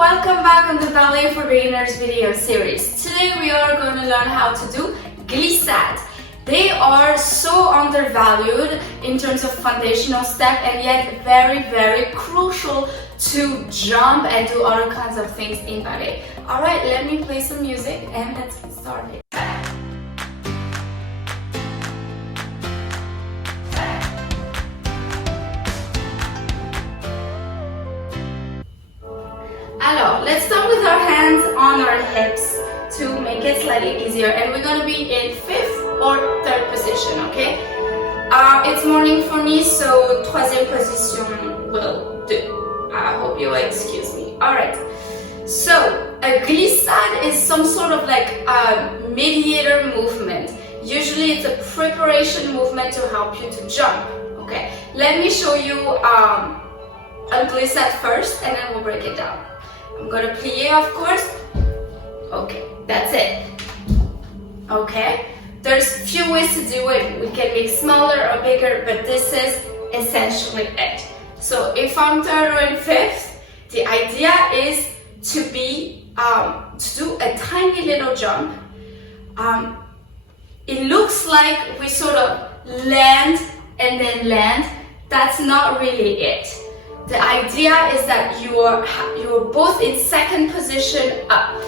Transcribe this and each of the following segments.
welcome back on the Ballet for Beginners video series. Today we are going to learn how to do Glissade. They are so undervalued in terms of foundational step and yet very crucial to jump and do other kinds of things in ballet. Alright, let me play some music and let's get started. Alors, let's start with our hands on our hips to make it slightly easier, and we're going to be in 5th or 3rd position, okay? It's morning for me, so 3e position will do. I hope you'll excuse me. Alright, so a glissade is some sort of like a mediator movement. Usually it's a preparation movement to help you to jump, okay? Let me show you a glissade first and then we'll break it down. I'm gonna plier, of course. Okay, that's it. Okay, there's few ways to do it. We can make smaller or bigger, but this is essentially it. So if I'm 3rd or in 5th, the idea is to be to do a tiny little jump. It looks like we sort of land and then land. That's not really it. The idea is that you're both in 2nd position up.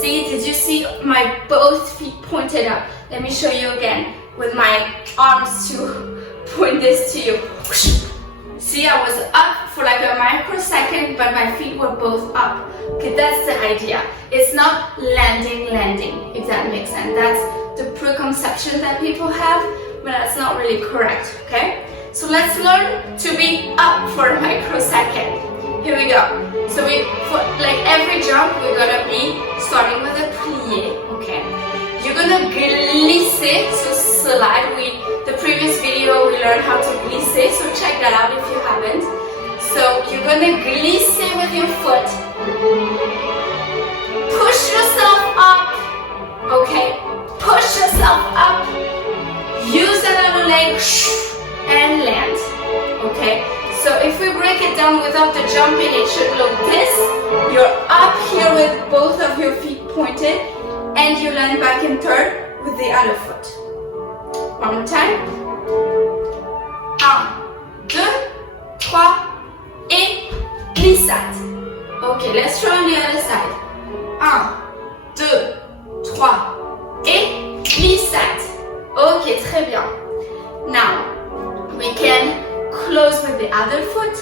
See, did you see my both feet pointed up? Let me show you again with my arms to point this to you. See, I was up for like a microsecond, but my feet were both up. Okay, that's the idea. It's not landing, if that makes sense. That's the preconception that people have, but that's not really correct, okay? So let's learn to be up for a microsecond. Here we go. So for like every jump, we're gonna be starting with a plié, okay? You're gonna glisser, so slide. The previous video we learned how to glisser, so check that out if you haven't. So you're gonna glisser with your foot. Push yourself up, okay? Push yourself up. Use that other leg and land, okay? So if we break it down without the jumping, it should look this. You're up here with both of your feet pointed and you land back in 3rd with the other foot. One more time. 1, 2, 3, et glissade. Okay, let's try on the other side. 1, 2, 3, et glissade. Okay, très bien. Now, we can close with the other foot,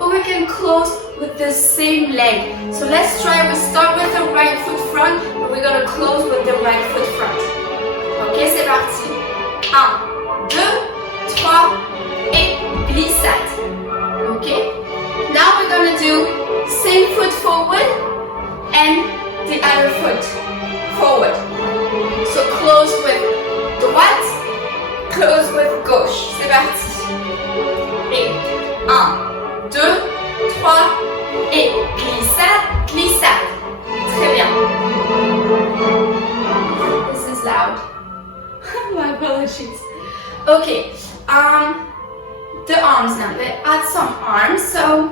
or we can close with the same leg. So let's try, we start with the right foot front, and we're going to close with the right foot front. Ok, c'est parti. 1, 2, 3, et glissade. Okay, now we're going to do same foot forward, and the other foot forward. So close with droite, close with gauche. C'est parti. Et 1, 2, 3, et glissade, glissade. Très bien. This is loud. My apologies. Okay, the arms now. Let's add some arms. So,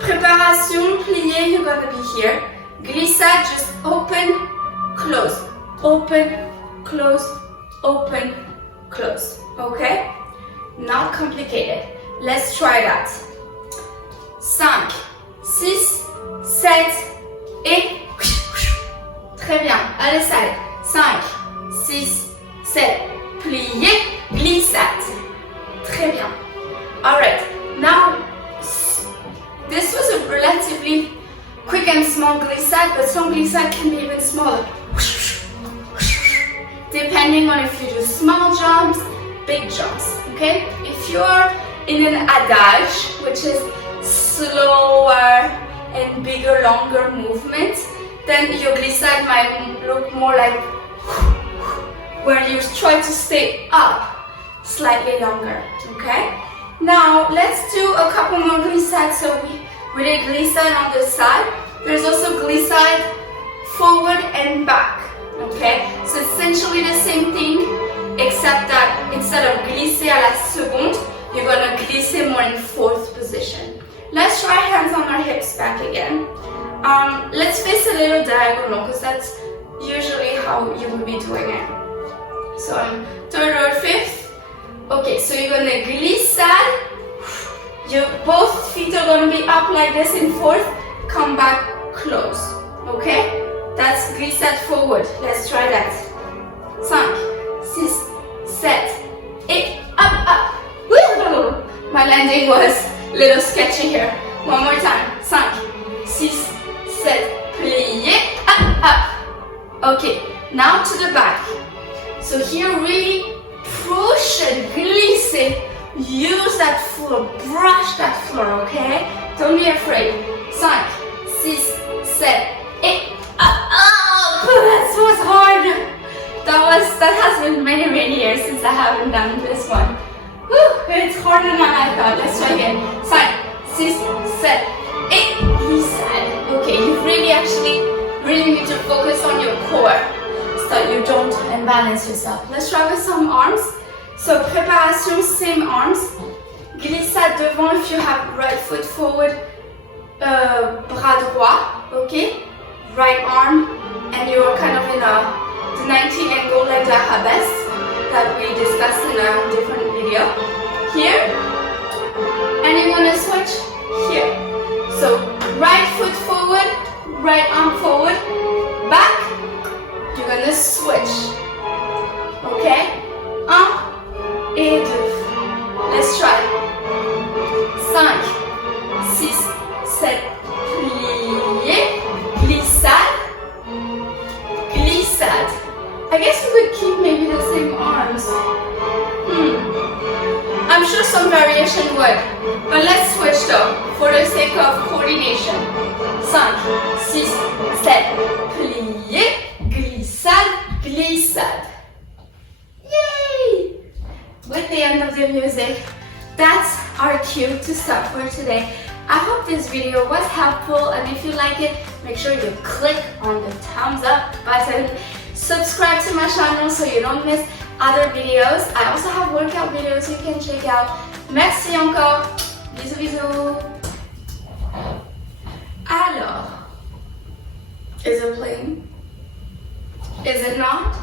préparation, plié, you're gonna be here. Glissade, just open, close, open, close, open, close. Okay? Not complicated. Let's try that. 5, 6, 7, et très bien. Other side. 5, 6, 7, plié, glissade. Très bien. Alright, now this was a relatively quick and small glissade, but some glissade can be even smaller. Depending on if you do small jumps, big jumps, okay? If you're in an adage, which is slower and bigger, longer movement, then your glissade might look more like where you try to stay up slightly longer, okay? Now, let's do a couple more glissades. So we did glissade on the side. There's also glissade forward and back, okay? So essentially the same thing, except that instead of glisser à la seconde, you're gonna glisser more in 4th position. Let's try hands on our hips back. land again. Let's face a little diagonal because that's usually how you will be doing it. So third or fifth. Okay, so you're gonna glissade. Your both feet are gonna be up like this in fourth. Come back close. Okay? That's glissade forward. Let's try that. 5, 6, 7, 8, up. Woo! My landing was a little sketchy here. One more time. 5, 6, 7, plié, up. Okay, now to the back. So here really push and glisse. Use that floor, brush that floor, okay? Don't be afraid. 5, 6, 7, 8, up. That was hard. That has been many years since I haven't done this one. Whew, it's harder than I thought. Let's try again. 5, 6, 7, 8. Glissade. Okay, you really need to focus on your core so you don't imbalance yourself. Let's try with some arms. So préparation, same arms. Glissade devant if you have right foot forward, bras droit, okay? Right arm, and you're kind of in a 90 angle like the arabesque that we discussed in a different video. Here, and you're gonna switch here. So right foot forward, right arm forward, back. You're gonna switch. Okay? 1 et 2. Let's try. 5, 6, 7, plié, glissade, glissade. I guess we could keep maybe the same arms. I'm sure some variation would, but let's switch though, for the sake of coordination. 5, 6, 7, plié, glissade, glissade. Yay! With the end of the music, that's our cue to stop for today. I hope this video was helpful, and if you like it, make sure you click on the thumbs up button. Subscribe to my channel so you don't miss other videos. I also have workout videos you can check out. Merci encore. Bisous, bisous. Alors, is it playing? Is it not?